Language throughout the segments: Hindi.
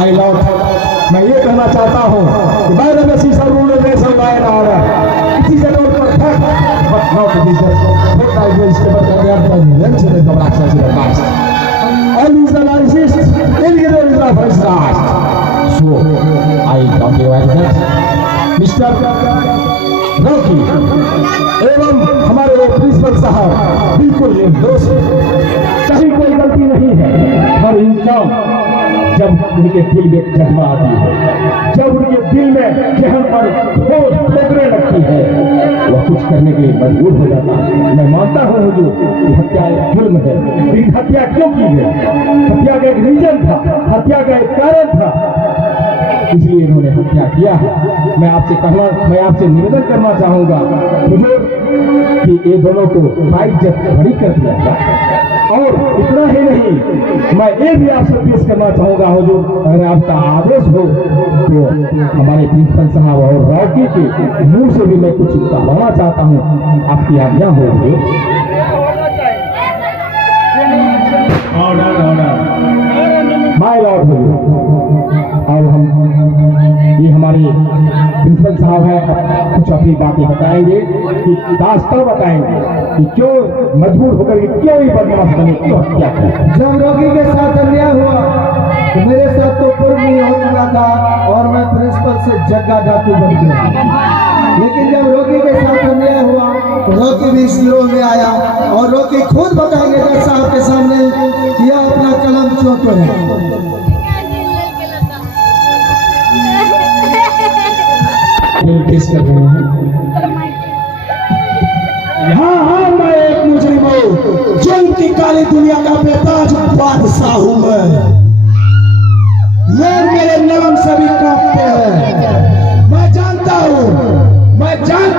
माय लॉर्ड, मैं ये कहना चाहता हूँ कि by the message of rule and laws of law and order, it is an old perfect, but not it is just what I will step up and get from the engine of the access to the past. All these analysis, illegal is not first last. So, I come to you and that, Mr. Rocky एवं हमारे प्रिंसिपल साहब बिल्कुल निर्दोष है, कहीं कोई गलती नहीं है। हर इंसान जब उनके दिल में जज्बा आती है, जब उनके दिल में जहन पर ठोकरें लगती है, वह कुछ करने के लिए मजबूर हो जाता है। मैं मानता हूँ हुजूर कि हत्या एक जुल्म है, लेकिन हत्या क्यों की है? हत्या का एक रीजन था, हत्या का एक कारण था, इसलिए इन्होंने हत्या किया है। मैं आपसे निवेदन करना चाहूंगा हुजूर कि ये दोनों को बाइज्जत बरी कर दिया जाए। और इतना ही नहीं, मैं ये भी आपसे पेश करना चाहूंगा हुजूर, अगर आपका आदेश हो तो हमारे प्रिंसिपल साहब और रॉकी के मुंह से भी मैं कुछ कहना चाहता हूँ, आपकी आज्ञा हो हुजूर। माय लॉर्ड हुजूर, और हम ये हमारे प्रिंसिपल साहब हैं, कुछ अपनी बातें बताएंगे कि दास्तां बताएंगे कि क्यों मजबूर होकर क्यों ही बदमाश बने, क्यों हत्या की। जब रॉकी के साथ अन्याय हुआ तो मेरे साथ तो पूर्व में हो चुका था और मैं प्रिंसिपल से जग्गा डाकू बन गया, लेकिन जब रॉकी के साथ अन्याय हुआ तो रॉकी भी इस गिरोह में आया और रॉकी खुद बताएंगे जज साहब के सामने कि यह अपना कलम क्यों तोड़े। पेश कर रहे हैं। हाँ, मैं एक मुजरिम हूँ, जुल्म की काली दुनिया का बेताज बादशाह हूँ मैं। लोग मेरे नाम से भी कांपते हैं। मैं जानता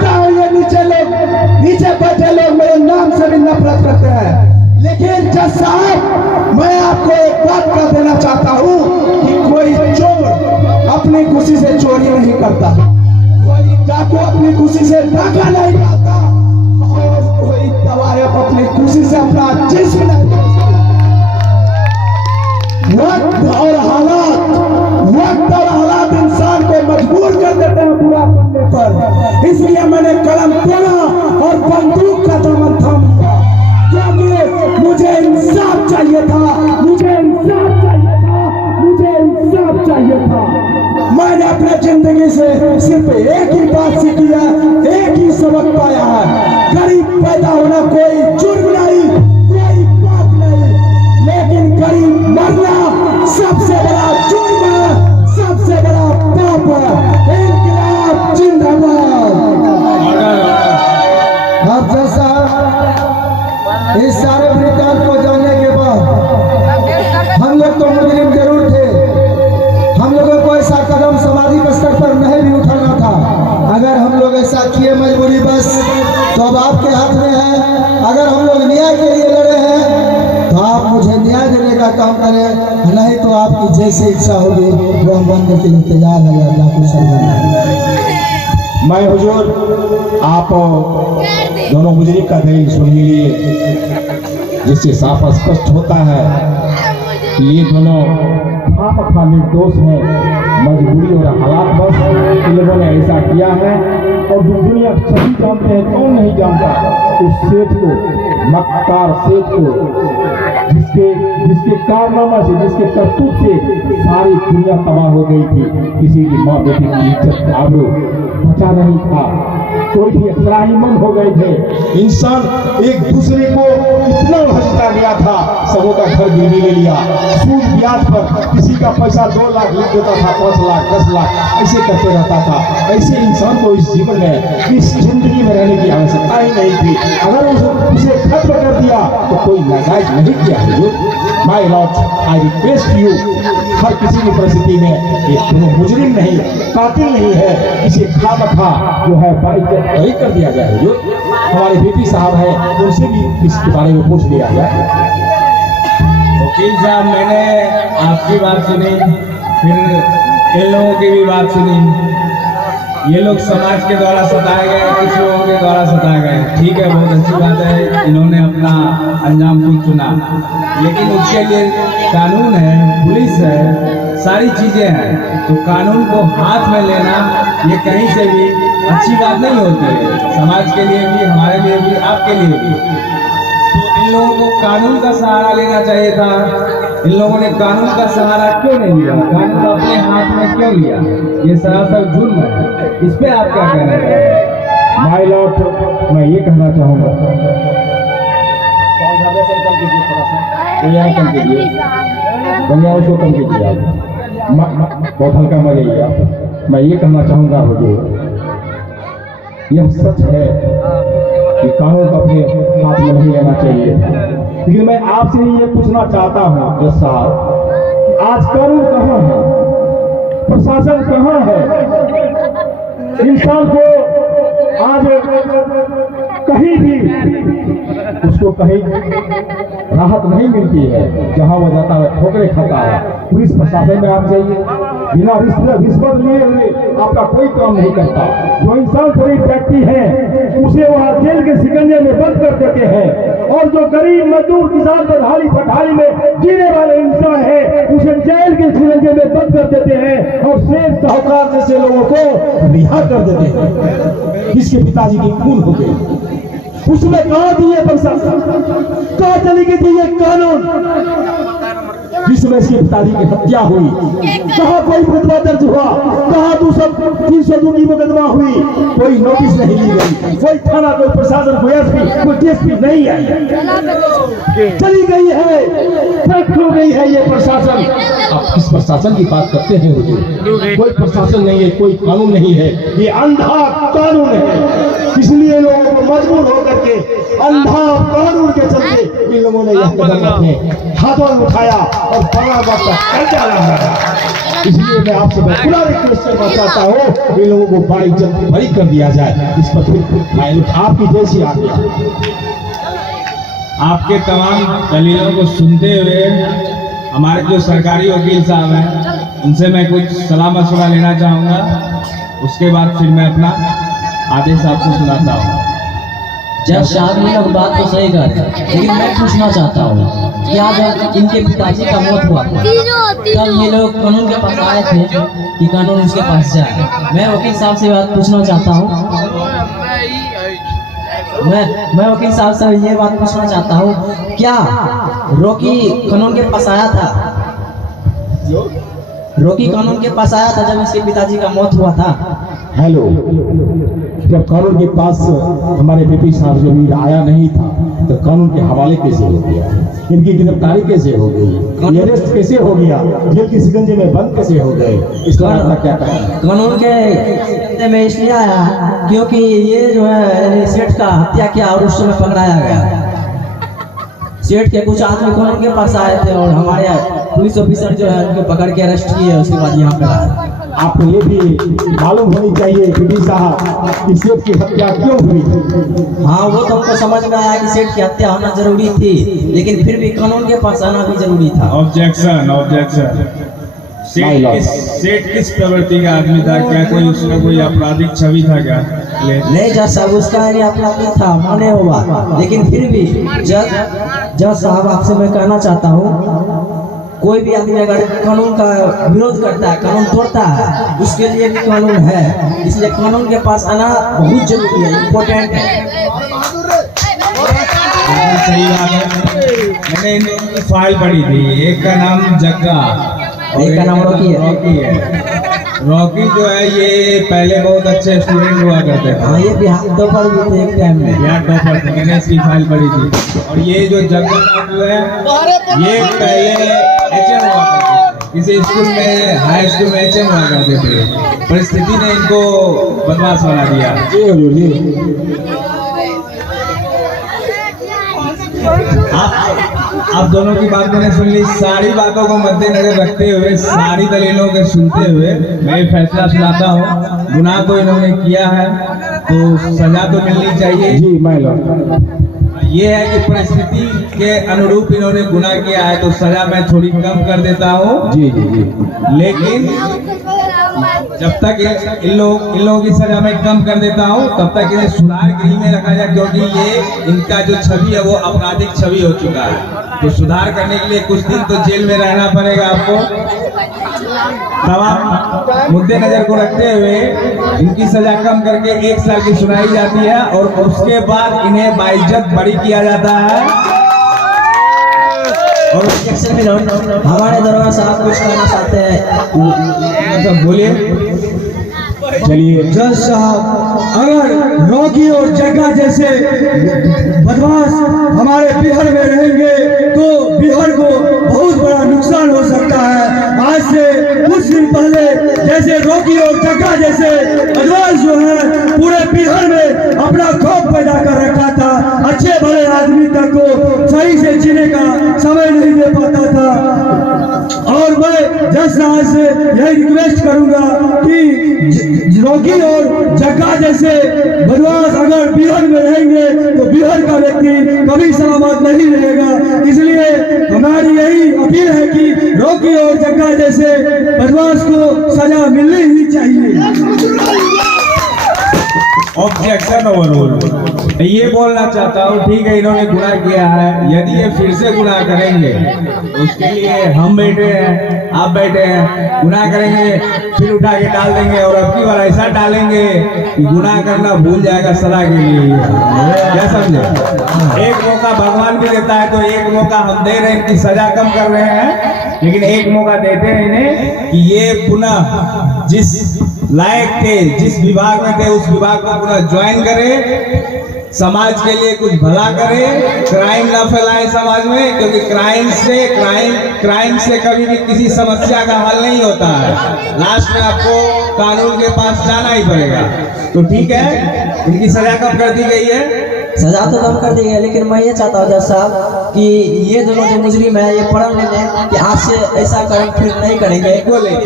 हूँ ये नीचे बैठे लोग मेरे नाम से भी नफरत करते हैं, लेकिन जज साहब, मैं आपको एक बात कर देना चाहता हूँ कि कोई चोर अपनी खुशी से चोरी नहीं करता, डाकू अपनी खुशी से डाका नहीं डालता, और कोई तवायफ अपनी खुशी से अपना जिस्म नहीं डालता। वक्त और हालात इंसान को मजबूर कर देते हैं बुरा करने पर। इसलिए मैंने कलम तोड़ा और बंदूक का दामन थाम लिया, क्योंकि मुझे इंसाफ चाहिए था। मैंने अपने जिंदगी से सिर्फ एक ही बात सीखी है, एक ही सबक पाया है, गरीब पैदा होना कोई जुर्म नहीं, कोई पाप नहीं, लेकिन गरीब मरना सबसे बड़ा जुर्म है, सबसे बड़ा पाप है। इनकलाब जिंदाबाद। अब जैसा इस सारे वृत्तांत को जानने के बाद हम लोग तो मुजरिम जरूर थे, हम लोगों को ऐसा कदम सामाजिक स्तर पर नहीं भी उठाना था। अगर हम लोग ऐसा किए मजबूरी बस, तो अब आपके हाथ में है। अगर हम लोग न्याय के लिए लड़े हैं तो आप मुझे न्याय देने का काम करें, नहीं तो आपकी जैसी इच्छा होगी वो हम बनने के लिए तैयार है। मैं हुजूर आप दोनों मुजरिम का दलील सुन लीजिए, जिससे साफ स्पष्ट होता है कि ये दोनों खामखा निर्दोष है, मजबूरी और हालात बस इन लोगों ने ऐसा किया है। और दुनिया सभी जानते हैं, कौन नहीं जानता उस सेठ को, मक्कार सेठ को, जिसके कारनामा से, जिसके करतूत से सारी दुनिया तबाह हो गई थी। किसी की माँ बेटी की इज्जत आबरू बचा नहीं था, कोई भी त्राहीमंद हो गए थे। इंसान एक दूसरे को इतना हंसता गया था, सबों का घर गिरवी ले लिया, सूद ब्याज पर किसी का पैसा 2 लाख लिख देता था, 5 लाख 10 लाख ऐसे करते रहता था। ऐसे इंसान को इस जीवन में, इस जिंदगी में रहने की आवश्यकता ही नहीं थी। अगर उसे खत्म कर दिया तो कोई नाजायज नहीं किया। My lord, I request you, हर किसी की परिस्थिति में ये दोनों मुजरिम नहीं, कातिल नहीं है, इसे खामखा जो है बरी कर दिया जाए। जो हमारे बीपी साहब हैं उनसे भी इसके बारे में पूछ लिया जाए। वकील साहब, मैंने आपकी बात सुनी, फिर इन लोगों की भी बात सुनी। ये लोग समाज के द्वारा सताए गए, कुछ लोगों के द्वारा सताए गए। ठीक है, बहुत अच्छी बात है, इन्होंने अपना अंजाम खुद चुना, लेकिन उसके लिए कानून है, पुलिस है, सारी चीजें हैं। तो कानून को हाथ में लेना ये कहीं से भी अच्छी बात नहीं होती है, समाज के लिए भी, हमारे लिए भी, आपके लिए भी। तो इन लोगों को कानून का सहारा लेना चाहिए था। इन लोगों ने कानून का सहारा क्यों नहीं लिया? कानून को अपने हाथ में क्यों लिया? ये सरासर जुल्म है। इस पे आप क्या कहना चाहेंगे? माय लॉर्ड, मैं ये कहना चाहूँगा, यहाँ कम कीजिए, गंगा उसको कम कीजिए आप, बहुत हल्का मरिए आप। मैं ये कहना चाहूँगा हुजूर, यह सच है कि कानून को अपने हाथ में नहीं लेना चाहिए, लेकिन मैं आपसे ये पूछना चाहता हूँ जज साहब, आज कानून कहाँ है, प्रशासन कहाँ है? इंसान को आज कहीं भी उसको कहीं राहत नहीं मिलती है, जहां वो जाता है ठोकरे खाता है। पुलिस प्रशासन में आप जाइए, बिना रिश्वत लिए हुए आपका कोई काम नहीं करता। जो इंसान गरीब व्यक्ति है उसे वहाँ जेल के शिकंजे में बंद कर देते हैं, और जो गरीब मजदूर किसान बदहाली पठाली में जीने वाले इंसान है उसे जेल के शिकंजे में बंद कर देते हैं, और शेख साहूकार जैसे लोगों को रिहा कर देते हैं। जिसके पिताजी की खून हो गई, उसमें कहाँ दिए प्रशासन, कहाँ चली गई थी ये कानून? जिसमें इसके पिताजी की हत्या हुई, कहाँ कोई मुकदमा दर्ज हुआ? कहाँ 302 की मुकदमा हुई? कोई नोटिस नहीं ली गई, कोई थाना, कोई प्रशासन, कोई एसपी, कोई डीएसपी नहीं आई। चली गई है, ठप हो गई है ये प्रशासन। आप किस प्रशासन की बात करते हैं हुजूर? कोई प्रशासन नहीं है, कोई कानून नहीं है, ये अंधा कानून है। इसलिए लोगों को मजबूर होकर के अंधा कानून के चलते इन लोगों ने यह कदम अपने हाथों में उठाया और बड़ा का कर्जा लगा। इसलिए मैं आपसे पूरा रिक्वेस्ट करना चाहता हूँ, इन लोगों को बड़ी जल्दी बरी कर दिया जाए। इस पर फिर आपकी जैसी आ गया। आपके तमाम दलीलों को सुनते हुए हमारे जो सरकारी वकील साहब हैं उनसे मैं कुछ सलाह मशवरा लेना चाहूँगा, उसके बाद फिर मैं अपना आदेश आपसे सुनाता हूँ। जब साहब ये लोग बात तो सही कर रहे हैं, लेकिन मैं पूछना चाहता हूँ, क्या जब इनके पिताजी का मौत हुआ तब ये लोग कानून के पास आए थे कि कानून उसके पास जाए? मैं वकील साहब से बात पूछना चाहता हूँ, मैं वकील साहब से ये बात पूछना चाहता हूँ, क्या रॉकी कानून के पास आया था? रॉकी कानून के पास आया था जब इसके पिताजी का मौत हुआ था? हेलो, जब कानून के पास हमारे बीपी साहब जब आया नहीं था तो कानून के हवाले कैसे हो गया? इनकी गिरफ्तारी कैसे हो गई? अरेस्ट कैसे हो गया? जेल की शिकंजे में बंद कैसे हो गए? इसका आपका क्या कहना? कानून के शिकंजे में इसलिए आया क्योंकि ये जो है सेठ का हत्या किया और उस समय पकड़ाया गया। सेठ के कुछ आदमी कानून के पास आए थे और हमारे पुलिस ऑफिसर जो है उनको पकड़ के अरेस्ट किए, उसके बाद यहाँ पे आए। आपको ये भी मालूम होनी चाहिए बीपी साहब कि सेठ की हत्या क्यों हुई? हाँ, वो तो हमको समझ में आया कि सेठ की हत्या होना जरूरी थी, लेकिन फिर भी कानून के पास आना भी जरूरी था। Objection, objection. सेठ किस प्रवृत्ति का आदमी था? क्या कोई उसमें कोई आपराधिक छवि था क्या? नहीं जज साहब, उसका अपराधी था, माने हो बात, लेकिन फिर भी जज साहब आपसे मैं कहना चाहता हूँ, कोई भी आदमी अगर कानून का विरोध करता है, कानून तोड़ता है, उसके लिए भी कानून है। इसलिए कानून के पास आना बहुत जरूरी है, इम्पोर्टेंट है। सही बात है। मैंने इन दोनों की फाइल पढ़ी थी, एक का नाम जग्गा और एक का नाम रॉकी है। रॉकी जो है ये पहले बहुत अच्छे स्टूडेंट हुआ करते थे। हाँ, ये बिहार टॉपर भी थे एक टाइम में। बिहार टॉपर थे, मैंने इसकी फाइल पढ़ी थी। और ये जो जग्गा बाबू है ये पहले HM हुआ करते थे, किसी स्कूल में, हाई स्कूल में HM हुआ करते थे। परिस्थिति ने इनको बदमाश बना दिया। आप दोनों की बात मैंने सुन ली। सारी बातों को मद्देनजर रखते हुए, सारी दलीलों के सुनते हुए मैं फैसला सुनाता हूँ। गुनाह तो इन्होंने किया है तो सजा तो मिलनी चाहिए। जी माय लॉर्ड, ये है कि परिस्थिति के अनुरूप इन्होंने गुनाह किया है तो सजा मैं थोड़ी कम कर देता हूँ। जी जी जी, लेकिन जब तक इन लोगों की सजा मैं कम कर देता हूँ तब तक इन्हें सुधार गृह में रखा जाए, क्योंकि ये इनका जो छवि है वो आपराधिक छवि हो चुका है। तो सुधार करने के लिए कुछ दिन तो जेल में रहना पड़ेगा आपको। तमाम मुद्दे नजर को रखते हुए इनकी सजा कम करके 1 साल की सुनाई जाती है और उसके बाद इन्हें बाइज्जत बरी किया जाता है। और हमारे दरबार साहब कुछ कहना चाहते हैं, मतलब बोलिए। चलिए जज साहब, अगर रॉकी और जग्गा जैसे बदमाश हमारे बिहार में रहेंगे तो बिहार को बहुत बड़ा नुकसान हो सकता है। आज से कुछ दिन पहले जैसे रॉकी और जग्गा जैसे बदमाश जो है पूरे बिहार में अपना खौफ पैदा कर रखा था, अच्छे भले आदमी तक को सही से जीने का समय नहीं दे पाता था। और मैं जज साहब से यही रिक्वेस्ट करूंगा कि रोगी और जग्गा जैसे बदमाश अगर बिहार में रहेंगे तो बिहार का व्यक्ति कभी सलामत नहीं रहेगा। इसलिए हमारी यही अपील है कि रोगी और जग्गा जैसे बदमाश को सजा मिलनी ही चाहिए। Objection overruled. ये बोलना चाहता हूँ, ठीक है इन्होंने गुनाह किया है, यदि ये फिर से गुनाह करेंगे तो उसके लिए हम बैठे हैं, आप बैठे हैं। गुनाह करेंगे फिर उठा के डाल देंगे और अब की बार ऐसा डालेंगे कि गुनाह करना भूल जाएगा सदा के लिए। क्या समझे? एक मौका भगवान भी देता है तो एक मौका हम दे रहे हैं, इनकी सजा कम कर रहे हैं, लेकिन एक मौका देते हैं इन्हें कि ये पुनः जिस लायक थे, जिस विभाग में थे उस विभाग को पुनः ज्वाइन करे, समाज के लिए कुछ भला करे, क्राइम ना फैलाए समाज में, क्योंकि क्राइम से कभी भी किसी समस्या का हल नहीं होता है। लास्ट में आपको कानून के पास जाना ही पड़ेगा। तो ठीक है, इनकी सजा कब कर दी गई है? सजा तो कम कर दी है, लेकिन मैं ये चाहता हूँ जज साहब कि ये दोनों जो मुजरिम है ये प्रण ले लें कि आज से ऐसा कर्म फिर नहीं करेंगे,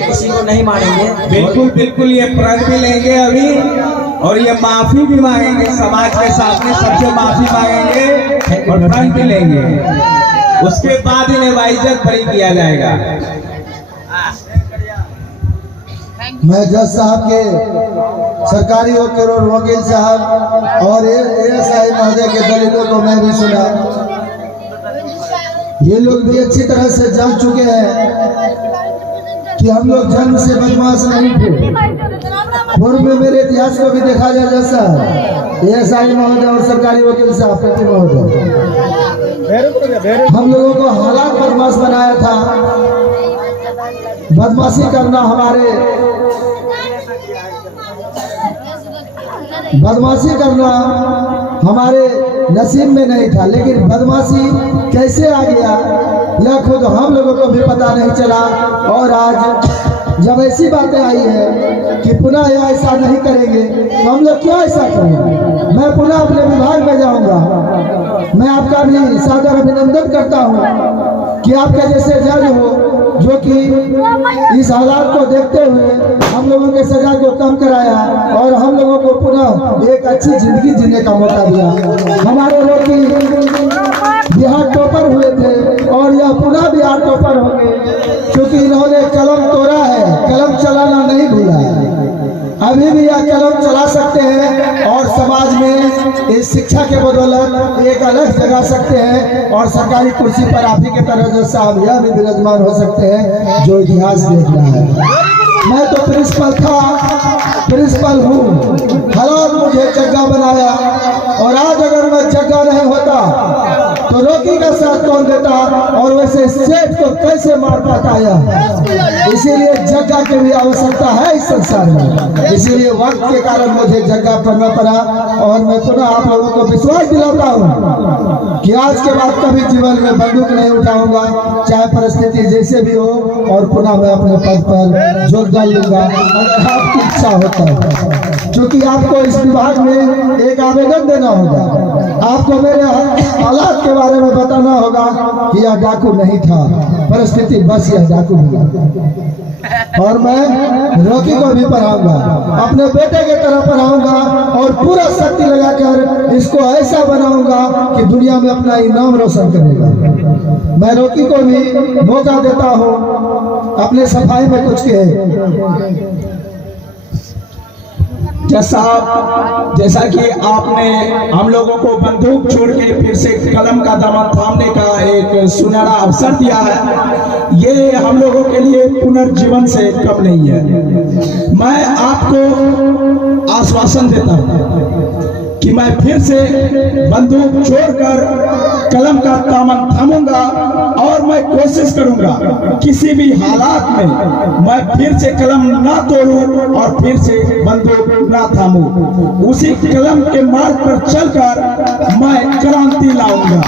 किसी को नहीं मारेंगे। बिल्कुल बिल्कुल, ये प्रण भी लेंगे अभी और ये माफी भी मांगेंगे, समाज के सामने सबसे माफी मांगेंगे और प्रण भी लेंगे। उसके बाद इन्हें बाइज्जत बरी किया जाएगा। मैं जज साहब के सरकारी वकील और वकील साहब और एएसआई महोदय के दलीलों को मैं भी सुना। ये लोग भी अच्छी तरह से जान चुके हैं कि हम लोग जन्म से बदमाश नहीं थे। पूर्व में मेरे इतिहास को भी देखा जाए जज साहब, एएसआई महोदय और सरकारी वकील साहब प्रति महोदय, हम लोगों को हालात बदमाश बनाया था। बदमाशी करना हमारे नसीब में नहीं था, लेकिन बदमाशी कैसे आ गया यह खुद हम लोगों को भी पता नहीं चला। और आज जब ऐसी बातें आई है कि पुनः यह ऐसा नहीं करेंगे तो हम लोग क्यों ऐसा करेंगे? मैं पुनः अपने विभाग में जाऊंगा। मैं आपका भी सादर अभिनंदन करता हूं कि आपके जैसे जज हो जो कि इस हालात को देखते हुए हम लोगों के सजा को कम कराया और हम लोगों को पुनः एक अच्छी जिंदगी जीने का मौका दिया। हमारे लोग बिहार टॉपर हुए थे और यह पुनः बिहार टॉपर होंगे, क्योंकि इन्होंने कलम तोड़ा है, कलम चलाना नहीं भूला है। अभी भी यह कलम चला सकते हैं और समाज में इस शिक्षा के बदौलत एक अलग जगा सकते हैं और सरकारी कुर्सी पर आप ही के तरह जो साहब यह भी विराजमान हो सकते हैं जो इतिहास देख रहा है। मैं तो प्रिंसिपल था, प्रिंसिपल हूँ, हालात मुझे जग्गा बनाया और आज अगर मैं जग्गा नहीं होता तो रोकी का साथ कौन देता और वैसे सेठ को कैसे मार पाता यह। इसीलिए जग्गा की भी आवश्यकता है इस संसार में, इसीलिए वक्त के कारण मुझे जग्गा करना पड़ा। और मैं पुनः आप लोगों को विश्वास दिलाता हूँ कि आज के बाद कभी जीवन में बंदूक नहीं उठाऊंगा, चाहे परिस्थिति जैसे भी हो, और पुनः मैं अपने पद पर योगदान लूंगा अगर आपकी इच्छा होता है। क्योंकि आपको इस विभाग में एक आवेदन देना होगा, आपको मेरे हालात के बारे में बताना होगा कि यह डाकू नहीं था, परिस्थिति बस यह डाकू मिला। और मैं रोकी को भी पढ़ाऊंगा, अपने बेटे की तरह पढ़ाऊंगा और पूरा शक्ति लगाकर इसको ऐसा बनाऊंगा कि दुनिया में अपना इनाम रोशन करेगा। मैं रोकी को भी मौका देता हूँ अपने सफाई में कुछ कहे। जैसा कि आपने हम लोगों को बंदूक छोड़ के फिर से कलम का दामन थामने का एक सुनहरा अवसर दिया है, ये हम लोगों के लिए पुनर्जीवन से कम नहीं है। मैं आपको आश्वासन देता हूँ कि मैं फिर से बंदूक छोड़कर कलम का दामन थामूंगा और मैं कोशिश करूंगा किसी भी हालात में मैं फिर से कलम ना तोड़ूं और फिर से बंदूक ना थामूं। उसी कलम के मार्ग पर चलकर मैं क्रांति लाऊंगा,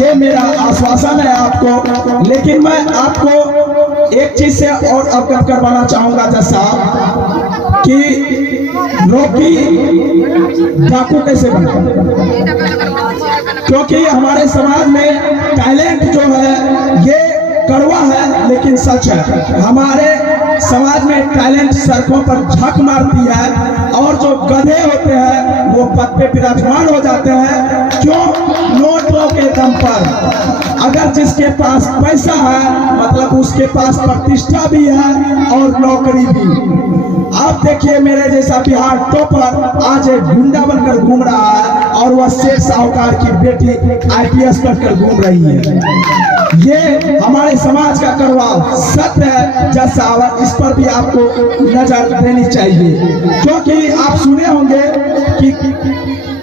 ये मेरा आश्वासन है आपको। लेकिन मैं आपको एक चीज से और अवगत करवाना चाहूंगा जज साहब कि रोकी डाकू कैसे बना, क्योंकि हमारे समाज में टैलेंट जो है ये कड़वा है लेकिन सच है। हमारे समाज में टैलेंट सड़कों पर झक मारती है और जो गधे होते हैं वो पद पे विराजमान हो जाते हैं। क्यों? नोटों के दम पर। अगर जिसके पास पैसा है मतलब उसके पास प्रतिष्ठा भी है और नौकरी भी। आप देखिए मेरे जैसा बिहार टॉपर आज एक गुंडा बनकर घूम रहा है और वह सेठ साहूकार की बेटी IPS बनकर घूम रही है। ये हमारे समाज का करवा सत्य है जज साहब, इस पर भी आपको नजर देनी चाहिए। क्योंकि आप सुने होंगे कि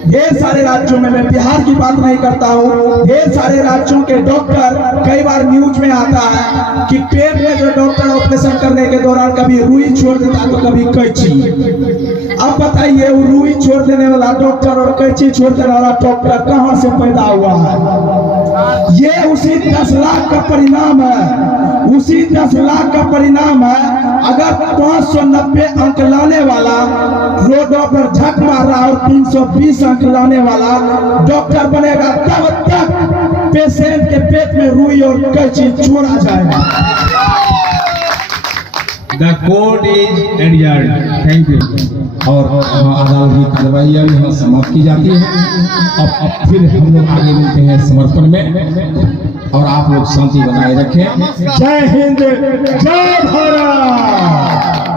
ढेर सारे राज्यों में, मैं बिहार की बात नहीं करता हूँ, ढेर सारे राज्यों के डॉक्टर कई बार न्यूज में आता है कि पेट में जो डॉक्टर ऑपरेशन करने के दौरान कभी रुई छोड़ देता तो कभी कैंची। अब बताइए वो रुई छोड़ देने वाला डॉक्टर और कैंची छोड़ देने वाला डॉक्टर कहाँ से पैदा हुआ है? ये उसी 10 लाख का परिणाम है, उसी 10 लाख का परिणाम है। अगर 590 अंक लाने वाला रोडों पर झक मार रहा और 320 अंक लाने वाला डॉक्टर बनेगा, तब तक पेशेंट के पेट में रुई और कैंची छोड़ा जाएगा। The court is adjourned. Thank you. और अदालत की कार्रवाई अभी यहाँ समाप्त की जाती है। अब फिर हम लोग आगे मिलते हैं समर्पण में, और आप लोग शांति बनाए रखें। जय हिंद, जय भारत।